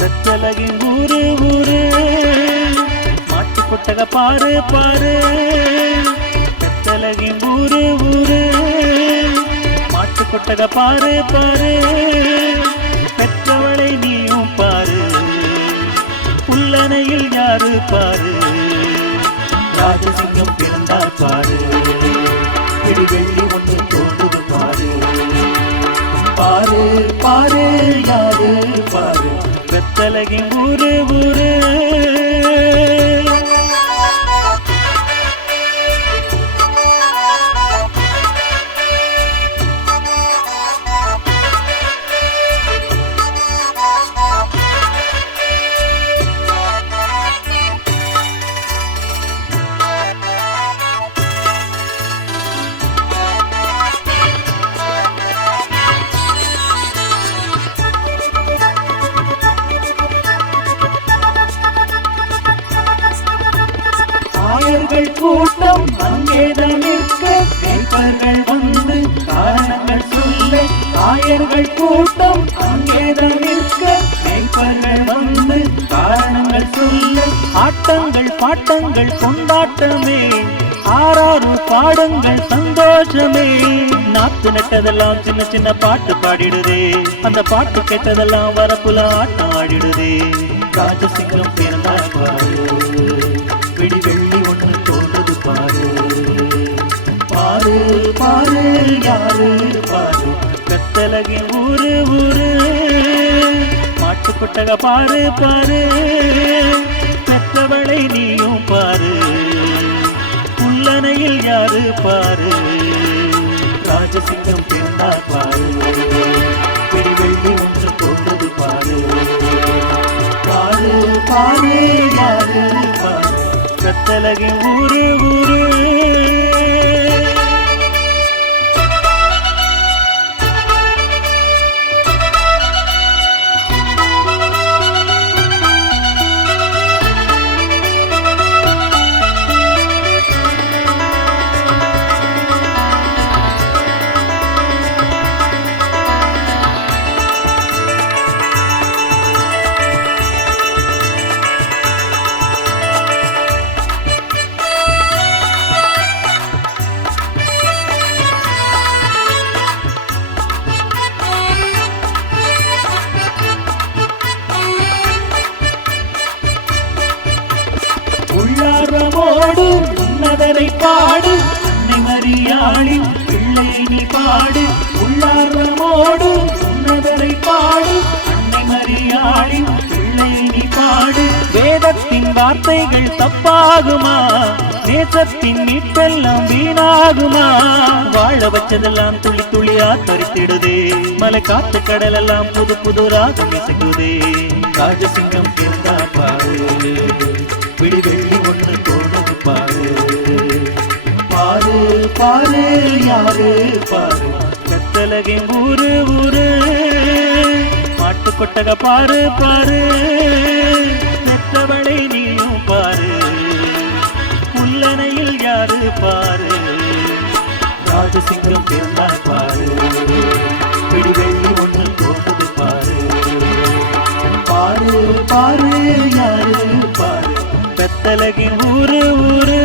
கத்தலகின் ஊரு ஊரு மாட்டு கொட்டக பாரு பாரு. கத்தலகின் ஊரு ஊரு மாட்டு கொட்டக பாரு பாரு. பெற்றவளை நீயும் பாரு, புல்லணையில் யாரு பாரு. ராஜசிங்கம் பிறந்தார் பாரு, பிடிவெள்ளி ஒன்று தோன்றுது பாரு. பாரு பாரு யாரு பாரு. கத்தலகின் ஊரு ஊரு. ஆயர்கள் கூட்டம் அங்கேதான் நிற்க, கேட்பர்கள் வந்து காரணங்கள் சொல்ல. ஆயர்கள் கூட்டம் அங்கேதான் நிற்க, கேட்பர்கள் வந்து காரணங்கள் சொல்ல. ஆட்டங்கள் பாட்டங்கள் கொண்டாட்டமே, ஆறாறு பாடுங்கள் சந்தோஷமே. நாத்து நட்டதெல்லாம் சின்ன சின்ன பாட்டு பாடிடுதே, அந்த பாட்டு கேட்டதெல்லாம் வரப்புல ஆட்டம் ஆடிடுதே. ராஜசிங்கம் பிறந்தார் பாரு, பிடி வெள்ளி ஒன்று தோன்றது பாரு. பாரு பாரு யாரு பாரு. கத்தலகின் ஊரு ஊரு மாட்டு கொட்டக பாரு பாரு. பெற்றவளை நீயும் பாரு, புல்லணையில் யாரு பாரு. ராஜசிங்கம் பிறந்தார் பாரு, பிடி வெள்ளி ஒன்று தோன்றது பாரு. பாரு பாரு யாரு பாரு. கத்தலகின் ஊரு ஊரு. உள்ளாரமோடு உன்னதரை பாடு, அன்னை மரியாளின் பிள்ளை நீ பாடு. உள்ளாரமோடு உன்னதரை பாடு, அன்னை மரியாளின் பிள்ளை நீ பாடு. வேதத்தின் வார்த்தைகள் தப்பாகுமா, நேசத்தின் மீட்பெல்லாம் வீணாகுமா. வாழ வச்சதெல்லாம் துளி துளியா தரித்திடுதே, மலை காத்து கடலெல்லாம் புது புது ராகம் இசைக்குதே. ராஜசிங்கம் பிறந்தார் பாரு, பிடி வெள்ளி ஒன்று தோன்றது பாரு. பாரு பாரு யாரு பாரு. கத்தலகின் ஊரு ஊரு மாட்டு கொட்டக பாரு பாரு. பெற்றவளை நீயும் பாரு, புல்லணையில் யாரு பாரு. ராஜசிங்கம் பிறந்தார் பாரு, பிடி வெள்ளி ஒன்று தோன்றது பாரு. பாரு பாரு யாரு பாரு. கத்தலகின் ஊரு ஊரு.